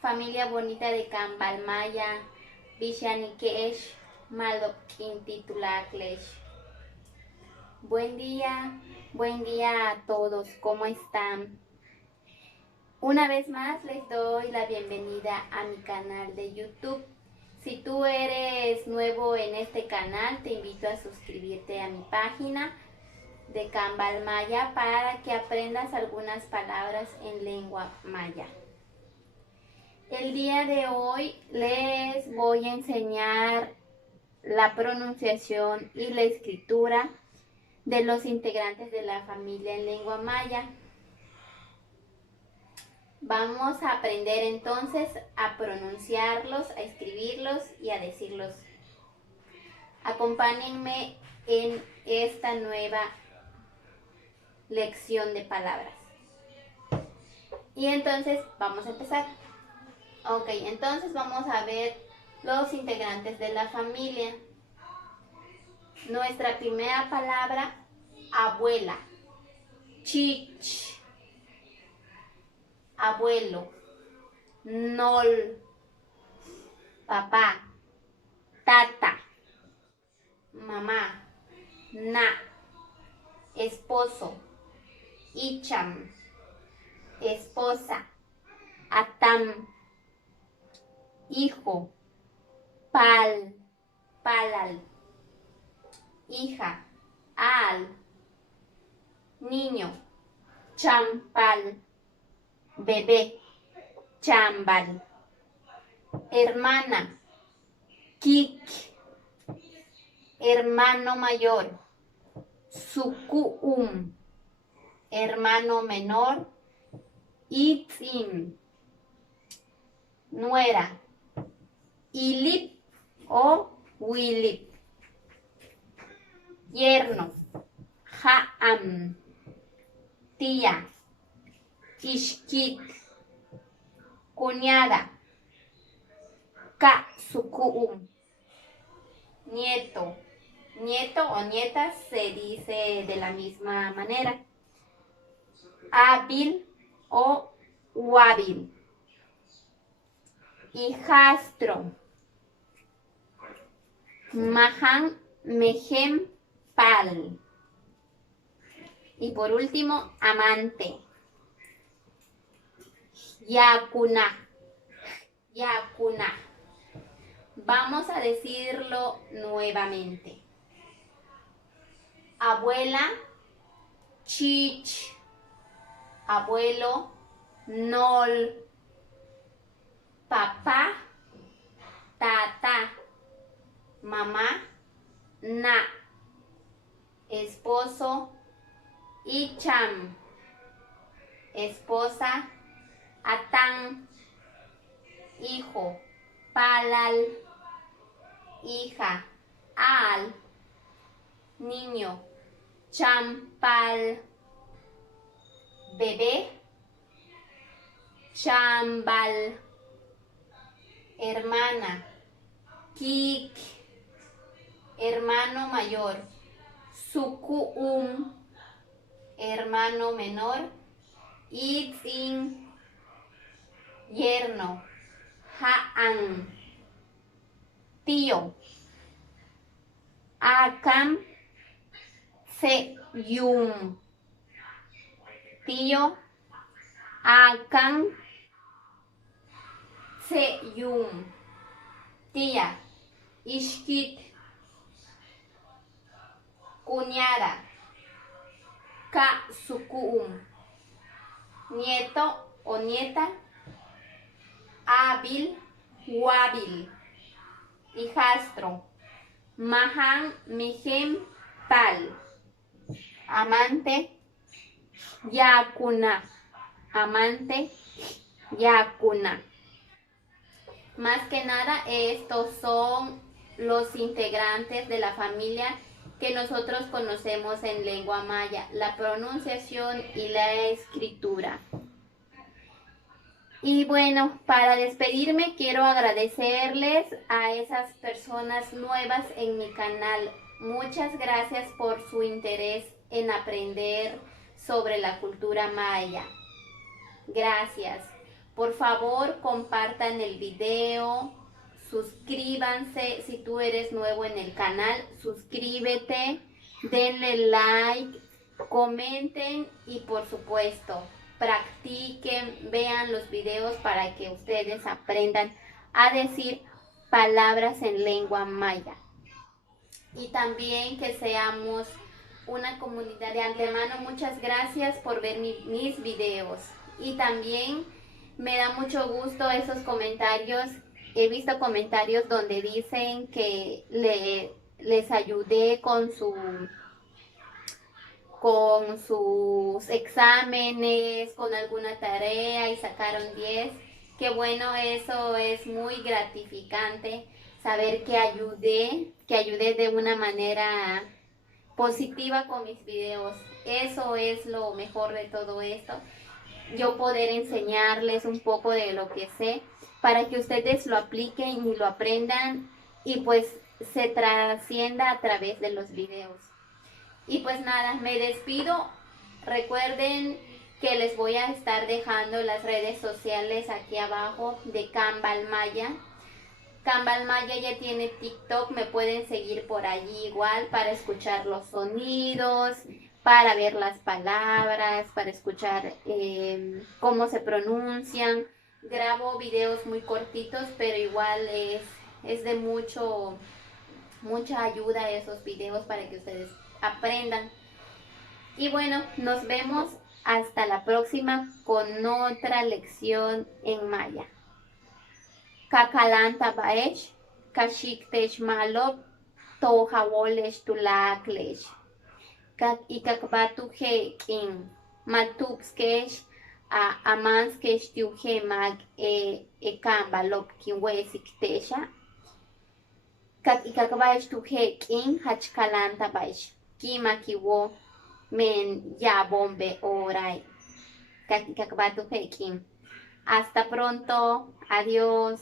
familia bonita de Cambalmaya, Vishanikesh, Malopkintitulaklesh. Buen día a todos, ¿cómo están? Una vez más les doy la bienvenida a mi canal de YouTube. Si tú eres nuevo en este canal, te invito a suscribirte a mi página de Cambalmaya para que aprendas algunas palabras en lengua maya. El día de hoy les voy a enseñar la pronunciación y la escritura de los integrantes de la familia en lengua maya. Vamos a aprender entonces a pronunciarlos, a escribirlos y a decirlos. Acompáñenme en esta nueva lección de palabras. Y entonces vamos a empezar. Ok, entonces vamos a ver los integrantes de la familia. Nuestra primera palabra, abuela. Chich. Abuelo. Nol. Papá. Tata. Mamá. Na. Esposo. Icham. Esposa. Atam. Hijo. Pal. Palal. Hija. Al. Niño. Champal. Bebé. Chambal. Hermana. Kik. Hermano mayor. Sukuum. Hermano menor. Itzim. Nuera. Ilip o Wilip. Yerno. Jaam. Tía. Ishkit. Cuñada. Kasukuum. Nieto. Nieto o nieta se dice de la misma manera. Hábil o huábil. Hijastro. Mahan mejem pal. Y por último, amante. Yakuna. Yakuna. Vamos a decirlo nuevamente. Abuela, chich. Abuelo, nol. Papá, tata. Mamá, na. Esposo, icham. Esposa, atán. Hijo, palal. Hija, al. Niño, champal. Bebé, chambal. Hermana, kik. Hermano mayor, sukuum. Hermano menor, itzin. Yerno, jaan. Tío, akam. Seyum. Tío, akam. Seyum. Tía, ishkit. Cuñada, kasukuum. Nieto o nieta, hábil, huábil. Hijastro, mahan mijem pal. Amante, yakuna. Amante, yakuna. Más que nada, estos son los integrantes de la familia que nosotros conocemos en lengua maya, la pronunciación y la escritura. Y bueno, para despedirme quiero agradecerles a esas personas nuevas en mi canal. Muchas gracias por su interés en aprender sobre la cultura maya. Gracias. Por favor, compartan el video, suscríbanse. Si tú eres nuevo en el canal, suscríbete, denle like, comenten y por supuesto, practiquen, vean los videos para que ustedes aprendan a decir palabras en lengua maya. Y también que seamos una comunidad. De antemano, muchas gracias por ver mis videos. Y también me da mucho gusto esos comentarios. He visto comentarios donde dicen que les ayudé con sus exámenes, con alguna tarea y sacaron 10. Qué bueno, eso es muy gratificante, saber que ayudé de una manera positiva con mis videos. Eso es lo mejor de todo esto. Yo poder enseñarles un poco de lo que sé para que ustedes lo apliquen y lo aprendan y pues se trascienda a través de los videos. Y pues nada, me despido. Recuerden que les voy a estar dejando las redes sociales aquí abajo de Cambal Maya. Cambal Maya ya tiene TikTok, me pueden seguir por allí igual para escuchar los sonidos, para ver las palabras, para escuchar cómo se pronuncian. Grabo videos muy cortitos, pero igual es de mucha ayuda esos videos para que ustedes aprendan. Y bueno, nos vemos hasta la próxima con otra lección en maya. Kakalanta baech, kashiktesh malop, tohawolesh tulaklesh. Kak ikakbatu he kin, matupskesh, a amanskesh tiuhe mag ekambalop kinwesiktesha. Kak ikakbaesh tuhe kin hachkalanta baesh. Kima kiwo men ya bombe orai. Kak ikakbatu he kin. Hasta pronto. Adiós.